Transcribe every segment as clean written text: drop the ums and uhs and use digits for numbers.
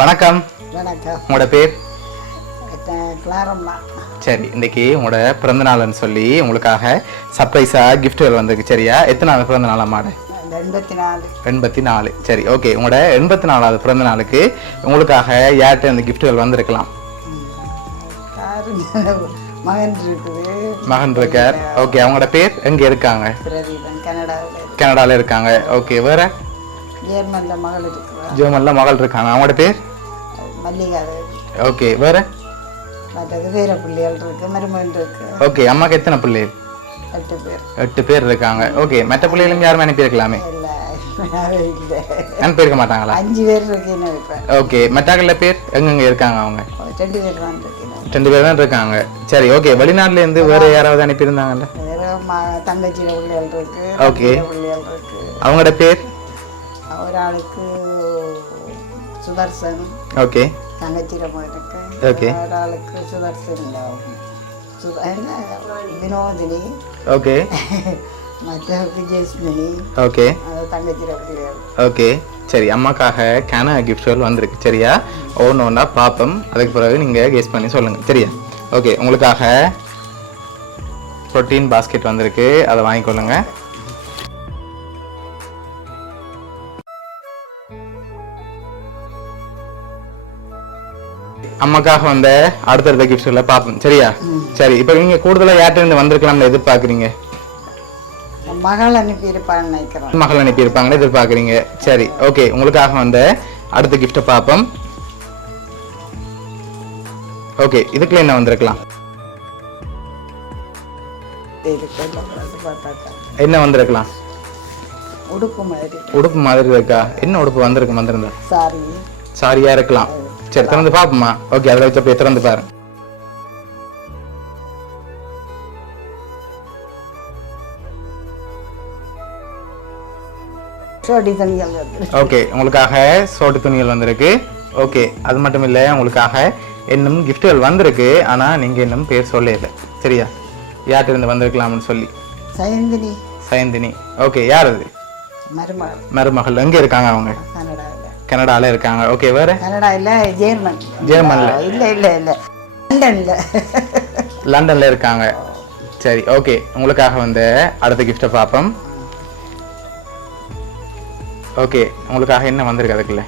வணக்கம். வணக்கம். உங்களோட பேர்? கிளாரம்மா. சரி, இன்னைக்கு உங்களோட பிறந்த நாள்னு சொல்லி உங்களுக்காக சர்ப்ரைஸா கிஃப்ட்கள் வந்திருக்கு. சரியா? எத்தனாவது பிறந்த நாள் அம்மாட? 84. 84. சரி, ஓகே. உங்களோட 84வது பிறந்த நாளுக்கு உங்களுக்காக யார்கிட்ட அந்த கிஃப்ட்கள் வந்திருக்கலாம்? மகன் இருக்குது. மகன் இருக்கார். ஓகே, அவங்களோட பேர் எங்க இருக்காங்க? பிரதீபன். கனடால இருக்காங்க. ஓகே, வேற? ஜெர்மன்ல மகள் இருக்கிறா. ஜெர்மன்ல மகள் இருக்காங்க. அவங்களோட பேர்? மல்லிகா. ஓகே, வேற? மற்றது வேற பிள்ளைகள் இருக்கு, மருமகன் இருக்கு. ஓகே, அம்மாக்கு எத்தனை பிள்ளைகள்? 8 பேர். 8 பேர் இருக்காங்க. ஓகே, மற்ற பிள்ளைகளும் யாரும் அனுப்பியிருக்கலாமே? அனுப்பியிருக்க மாட்டாங்களா? 5 பேர் இருக்குன்னு இருப்பேன். ஓகே, மற்றாக்கள பேர் எங்கெங்க இருக்காங்க? அவங்க 2 பேர் தான் இருக்கு. 2 பேர் தான் இருக்காங்க. சரி, ஓகே. வெளிநாட்டுல இருந்து வேற யாராவது அனுப்பியிருந்தாங்கல்ல? வேற தங்கச்சியில பிள்ளைகள் இருக்கு. ஓகே, பிள்ளைகள் இருக்கு. அவங்களோட பேர்? ஒரு ஆளுக்கு சுதர்சன். ஓகே, தங்கச்சியில இருக்கு. ஓகே. ஒரு ஆளுக்கு சுதர்சன் வினோதினி. ஓகே. மற்றவருக்கு ஜெஸ்மினி. ஓகே, தங்கச்சியில பிள்ளைகள். ஓகே. சரி, அம்மாக்காக கேன கிஃப்ட்கள் வந்திருக்கு. சரியா? ஒன்று ஒன்றா பார்ப்போம். அதுக்கு பிறகு நீங்கள் கெஸ் பண்ணி சொல்லுங்கள். சரியா? ஓகே, உங்களுக்காக ப்ரோட்டீன் பாஸ்கெட் வந்திருக்கு. அதை வாங்கிக்கொள்ளுங்க. அம்மாக்காக வந்த அடுத்தடுத்த கிஃப்ட்களை பார்ப்போம். சரியா? சரி, இப்போ நீங்கள் கூடுதலாக யார்கிட்ட இருந்து வந்திருக்கலாம்னு எதிர்பார்க்குறீங்க? மகள் அனுப்பியிருப்பான்னு நினைக்கிறேன். மகள் அனுப்பியிருப்பாங்கன்னு எதிர்பார்க்குறீங்க. சரி, ஓகே. உங்களுக்காக வந்த அடுத்த கிஃப்ட்டை பார்ப்போம். ஓகே, இதுக்குள்ள என்ன வந்திருக்கலாம்? என்ன வந்திருக்கலாம்? உடுப்பு மாதிரி. உடுப்பு மாதிரி இருக்கா? என்ன உடுப்பு வந்திருந்தா? சாரி. சாரியா இருக்கலாம். சரி, திறந்து பார்ப்போமா? ஓகே, அதில் வச்சு அப்படியே திறந்து பாருங்க. ஓகே, உங்களுக்காக சோட்டு துணிகள் வந்திருக்கு. ஓகே, அது மட்டும் இல்லை, உங்களுக்காக இன்னும் கிஃப்ட்கள் வந்திருக்கு. ஆனால் நீங்கள் இன்னும் பேர் சொல்லல. சரியா? யார்கிட்ட இருந்து வந்திருக்கலாம்னு சொல்லி? சயந்தினி. சயந்தினி. ஓகே, யார் அது? மருமகள். மருமகள் எங்கே இருக்காங்க? அவங்க கனடால இருக்காங்க. ஓகே, வேற? கனடா இல்ல, ஜெர்மன். ஜெர்மன்ல? இல்ல இல்ல இல்ல, லண்டன்ல. லண்டன்ல இருக்காங்க. சரி, ஓகே. உங்களுக்காக வந்து அடுத்த கிஃப்ட்டை பார்ப்போம். ஓகே, உங்களுக்காக என்ன வந்திருக்கு? அதுக்குள்ள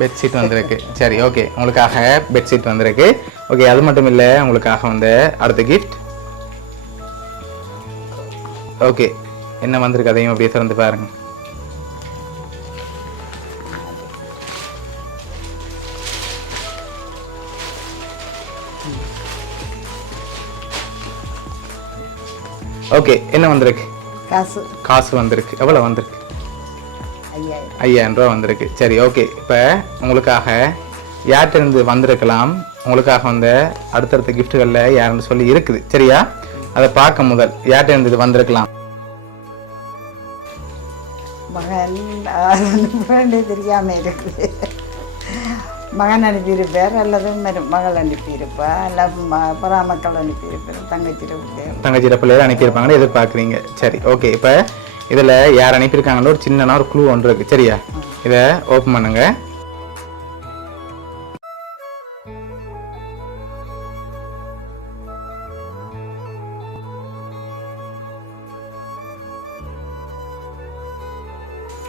பெட்ஷீட் வந்திருக்கு. சரி, ஓகே. உங்களுக்காக பெட்ஷீட் வந்திருக்கு. ஓகே, அது மட்டும் இல்லை, உங்களுக்காக வந்து அடுத்த கிஃப்ட். ஓகே, என்ன வந்திருக்கு? அதையும் அப்படியே திறந்து பாருங்க. ஓகே, என்ன வந்திருக்கு? காசு வந்திருக்கு. எவ்வளவு வந்திருக்கு? 5000 ரூபா வந்திருக்கு. சரி, ஓகே. இப்போ உங்களுக்காக யார்கிட்ட இருந்து வந்திருக்கலாம்? உங்களுக்காக வந்து அடுத்தடுத்த கிஃப்ட்டுகளில் யாருன்னு சொல்லி இருக்குது. சரியா? அதை பார்க்க முதல் யார்கிட்ட இருந்து இது வந்திருக்கலாம்? மகன் தெரியாம இருக்குது. மகன் அனுப்பியிருப்பார் அல்லது மகள் அனுப்பியிருப்பா, அல்ல பராமக்கள் அனுப்பியிருப்பார். தங்கச்சிட பிள்ளைகள் அனுப்பியிருப்பாங்கன்னு எதிர்பார்க்குறீங்க. சரி, ஓகே. இப்போ இதில் யார் அனுப்பியிருக்காங்கன்னு ஒரு சின்னனா ஒரு க்ளூ ஒன்று இருக்குது. சரியா? இதை ஓப்பன் பண்ணுங்க.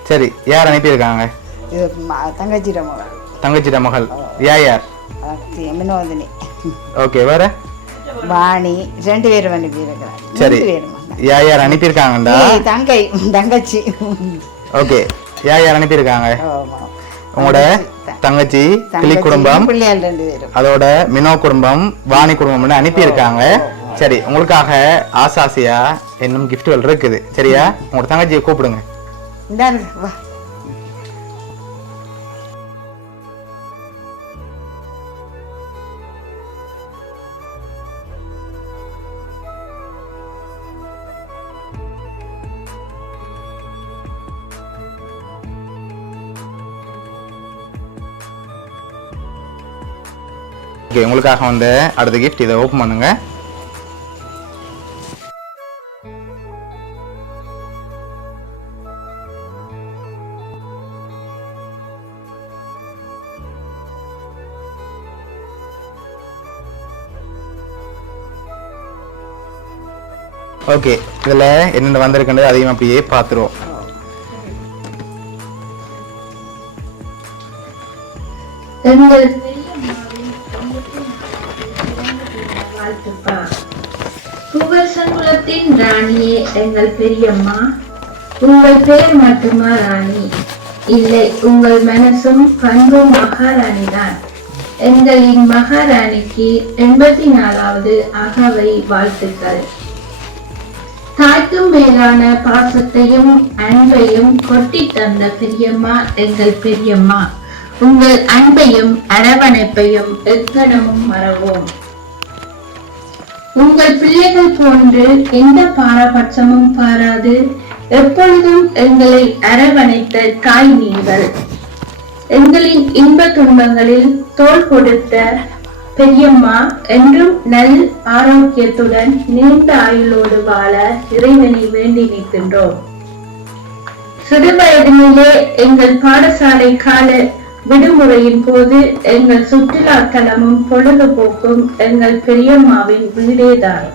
சரி, யார் அனுப்பியிருக்காங்க? தங்கச்சிட மகள். தங்கச்சிட மகள். யார்? வினோதினி. ஓகே, வேற? வாணி. 2 பேரும் அனுப்பியிருக்கிறாங்க. சரி, யார் அனுப்பியிருக்காங்கடா? தங்கச்சி. ஓகே, யார் அனுப்பியிருக்காங்க? உங்களோட தங்கச்சி, கிளி குடும்பம், பிள்ளைகள் 2 பேரும், அதோட மினோ குடும்பம், வாணி குடும்பம் அனுப்பியிருக்காங்க. சரி, உங்களுக்காக ஆசாசியா இன்னும் கிஃப்ட்கள் இருக்குது. சரியா? உங்களோட தங்கச்சியை கூப்பிடுங்க. வா. ஓகே, உங்களுக்காக வந்து அடுத்த கிஃப்ட். இதை ஓப்பன் பண்ணுங்க. ஓகே, இதில் என்னென்ன வந்திருக்குன்றது அதையும் அப்படியே பார்த்துருவோம். பூவரசங்குலத்தின் ராணியே எங்கள் பெரியம்மா, உங்கள் பேர் மட்டுமா ராணி? இல்லை, உங்கள் மனசும் பண்பும் மகாராணி தான். எங்களின் மகாராணிக்கு 84வது அகவை வாழ்த்துக்கள். தாய்க்கும் மேலான பாசத்தையும் அன்பையும் கொட்டி தந்த பெரியம்மா எங்கள் பெரியம்மா, உங்கள் அன்பையும் அரவணைப்பையும் எக்கணமும் மறவோம். உங்கள் பிள்ளைகள் போன்று எந்த பாரபட்சமும் பாராது எப்பொழுதும் எங்களை அரவணைத்த தாய் நீங்கள். எங்களின் இன்ப துன்பங்களில் தோள் கொடுத்த பெரியம்மா என்றும் நல் ஆரோக்கியத்துடன் நீண்ட ஆயுளோடு வாழ இறைவனை வேண்டி நிற்கின்றோம். சிறு வயதிலே எங்கள் பாடசாலை கால விடுமுறையின் போது எங்கள் சுற்றுலா தலமும் பொழுதுபோக்கும் எங்கள் பெரியம்மாவின் வீடேதான்.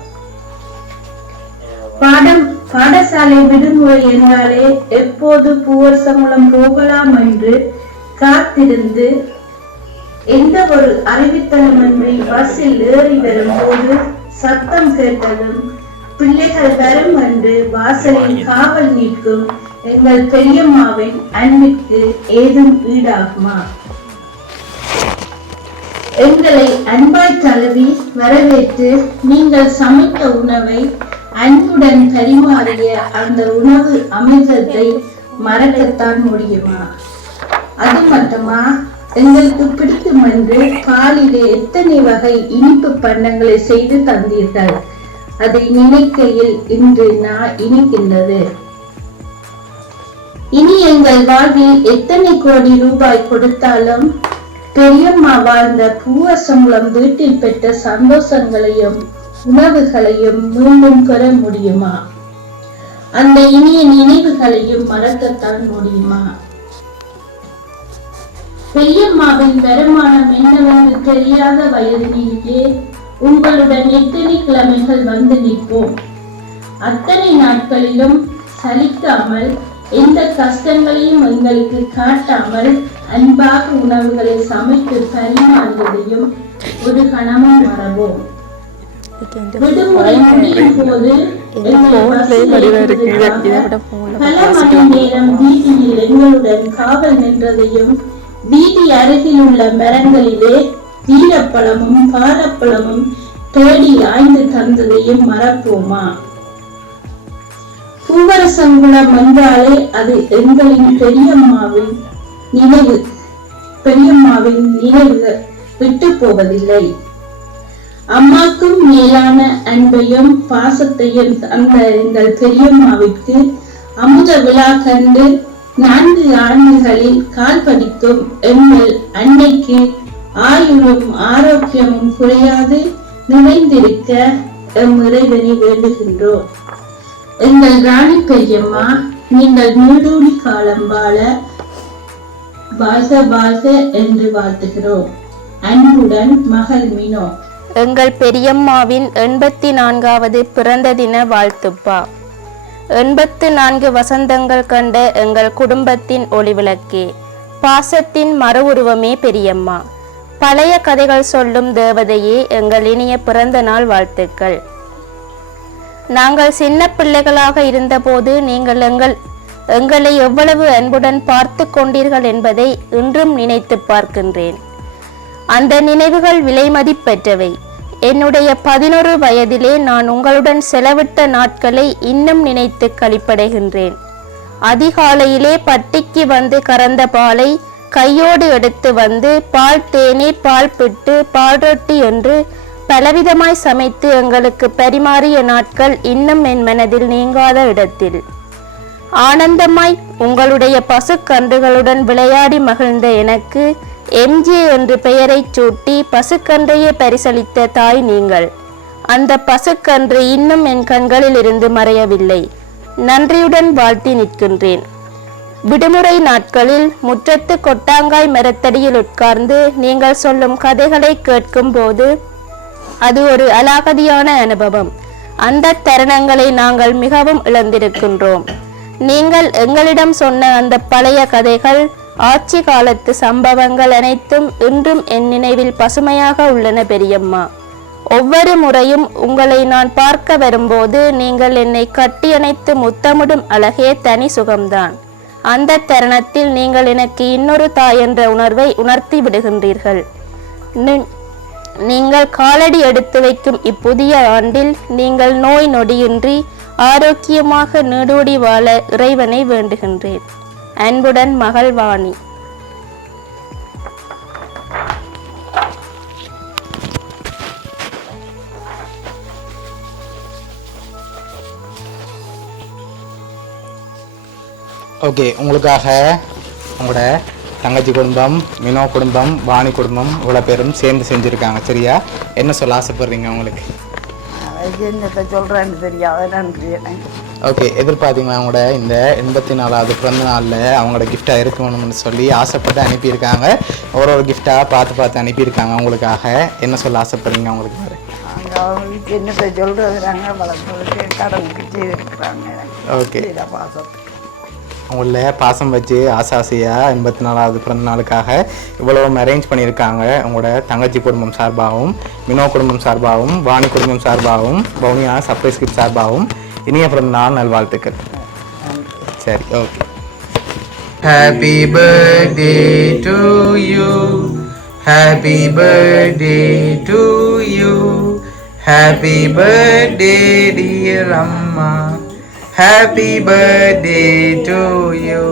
பாடசாலை விடுமுறை என்றாலே எப்போது பூவரசங்குளம் போகலாம் என்று காத்திருந்து எந்த ஒரு அறிவித்தனமின்றி பஸ்ஸில் ஏறி வரும்போது சத்தம் கேட்டதும் பிள்ளைகள் வரும் என்று வாசலில் காவல் நிற்கும் எங்கள் பெரியம்மாவின் அன்பிற்கு ஏதும் ஈடாகுமா? எங்களை அன்பாய் தழுவி வரவேற்று நீங்கள் சமைத்த உணவை அன்புடன் பரிமாறிய அந்த உணவு அமிர்தத்தை மறக்கத்தான் முடியுமா? அது மட்டுமா, எங்களுக்கு பிடிக்கும் என்று பாலிலே எத்தனை வகை இனிப்பு பண்டங்களை செய்து தந்தீர்கள். அதை நினைக்கையில் இன்று நான் இனிக்கின்றது. இனி எங்கள் வாழ்வில் எத்தனை கோடி ரூபாய் கொடுத்தாலும் பெரியம்மா வாழ்ந்த பூவரசங்குளம் வீட்டில் பெற்ற சந்தோஷங்களையும் உணவுகளையும் மீண்டும் பெற முடியுமா? அந்த இனிய நினைவுகளையும் மறக்கத்தான் முடியுமா? பெரியம்மாவின் வருமானம் என்னவென்று தெரியாத வயதிலேயே உங்களுடன் எத்தனை கிழமைகள் வந்து நிற்போம். அத்தனை நாட்களிலும் சலிக்காமல் எந்த கஷ்டங்களையும் எங்களுக்கு காட்டாமல் அன்பாக உணவுகளை சமைத்து பரிமாறுவதையும் ஒரு கணமும் மறவோம். விடுமுறை முடியும் போது பல மணி நேரம் வீதியில் எங்களுடன் காவல் நின்றதையும் வீதி அருகில் உள்ள மரங்களிலே வீரப்பழமும் பாரப்பழமும் தேடி ஆய்ந்து தந்ததையும் மறப்போமா? பூவரசங்குளம் என்றாலே அது எங்களின் பெரியம்மாவின் நினைவுகள் விட்டு போவதில்லை. அம்மாக்கும் மேலான அன்பையும் பாசத்தையும் தந்த எங்கள் பெரியம்மாவிற்கு அமுத விழா கண்டு 4 ஆண்டுகளில் கால் பதிக்கும் எங்கள் அன்னைக்கு ஆயுளும் ஆரோக்கியமும் குறையாது நிறைந்திருக்க எம் இறைவனை வேண்டுகின்றோம். எங்கள் ராணி பெரியம்மா, நீங்கள் நீடூழி காலம் வாழ வாழ்க வாழ்க என்று வாழ்த்துகிறோம். அன்புடன் மகள் மினோ. எங்கள் பெரியம்மாவின் 84வது பிறந்த தின வாழ்த்துப்பா. 84 வசந்தங்கள் கண்ட எங்கள் குடும்பத்தின் ஒளிவிளக்கே, பாசத்தின் மறு உருவமே பெரியம்மா. பழைய கதைகள் சொல்லும் தேவதையே, எங்கள் இனிய பிறந்த நாள் வாழ்த்துக்கள். நாங்கள் சின்ன பிள்ளைகளாக இருந்தபோது நீங்கள் எங்களை எவ்வளவு அன்புடன் பார்த்து கொண்டீர்கள் என்பதை இன்றும் நினைத்து பார்க்கின்றேன். அந்த நினைவுகள் விலை மதிப்பெற்றவை. என்னுடைய 11 வயதிலே நான் உங்களுடன் செலவிட்ட நாட்களை இன்னும் நினைத்து களிப்படைகின்றேன். அதிகாலையிலே பட்டிக்கு வந்து கறந்த பாலை கையோடு எடுத்து வந்து பால் தேநீர், பால் பிட்டு, பால் ரொட்டி என்று பலவிதமாய் சமைத்து எங்களுக்கு பரிமாறிய நாட்கள் இன்னும் என் மனதில் நீங்காத இடத்தில். ஆனந்தமாய் உங்களுடைய பசுக்கன்றுகளுடன் விளையாடி மகிழ்ந்த எனக்கு எம்ஜே என்று பெயரை சூட்டி பசுக்கன்றையே பரிசளித்த தாய் நீங்கள். அந்த பசுக்கன்று இன்னும் என் கண்களில் இருந்து மறையவில்லை. நன்றியுடன் வாழ்த்தி நிற்கின்றேன். விடுமுறை நாட்களில் முற்றத்து கொட்டாங்காய் மரத்தடியில் உட்கார்ந்து நீங்கள் சொல்லும் கதைகளை கேட்கும் போது அது ஒரு அலாகதியான அனுபவம். அந்த தருணங்களை நாங்கள் மிகவும் இழந்திருக்கின்றோம். நீங்கள் எங்களிடம் சொன்ன அந்த பழைய கதைகள், ஆட்சி காலத்து சம்பவங்கள் அனைத்தும் இன்றும் என் நினைவில் பசுமையாக உள்ளன பெரியம்மா. ஒவ்வொரு முறையும் உங்களை நான் பார்க்க வரும்போது நீங்கள் என்னை கட்டியணைத்து முத்தமிடும் அழகே தனி சுகம்தான். அந்த தருணத்தில் நீங்கள் எனக்கு இன்னொரு தாய் என்ற உணர்வை உணர்த்தி விடுகின்றீர்கள். நீங்கள் காலடி எடுத்து வைக்கும் இப்புதிய ஆண்டில் நீங்கள் நோய் நொடியின்றி ஆரோக்கியமாக நீடூடி வாழ இறைவனை வேண்டுகின்றேன். அன்புடன் மகள் வாணி. ஓகே, உங்களுக்காக உங்களோட தங்கச்சி குடும்பம், மினோ குடும்பம், வாணி குடும்பம் இவ்வளோ பேரும் சேர்ந்து செஞ்சுருக்காங்க. சரியா? என்ன சொல்ல ஆசைப்படுறீங்க உங்களுக்கு? என்னத்தை சொல்கிறேன்னு தெரியாது. நன்றி. ஓகே, எதிர்பார்த்தீங்களா அவங்களோட இந்த 84வது பிறந்த நாளில் அவங்களோட கிஃப்டாக இருக்கணும்னு சொல்லி ஆசைப்பட்டு அனுப்பியிருக்காங்க. ஒரு கிஃப்டாக பார்த்து அனுப்பியிருக்காங்க. உங்களுக்காக என்ன சொல்ல ஆசைப்படுறீங்க அவங்களுக்கு? அவங்களுக்கு என்னத்தை சொல்கிறது, நாங்கள் வளர்த்து கடவுளுக்கு செய்திருக்கிறாங்க. ஓகே, பாசம் அவங்கள பாசம் வச்சு ஆசாசியாக 84வது பிறந்த நாளுக்காக இவ்வளவு அரேஞ்ச் பண்ணியிருக்காங்க. உங்களோட தங்கச்சி குடும்பம் சார்பாகவும், மினோ குடும்பம் சார்பாகவும், வாணி குடும்பம் சார்பாகவும், பவுனியா சர்ப்ரைஸ் கிட் சார்பாகவும் இனிய பிறந்த நாள் நல்வாழ்த்துக்கள். சரி, okay. Happy birthday to you, happy birthday to you, happy birthday dear அம்மா, happy birthday to you.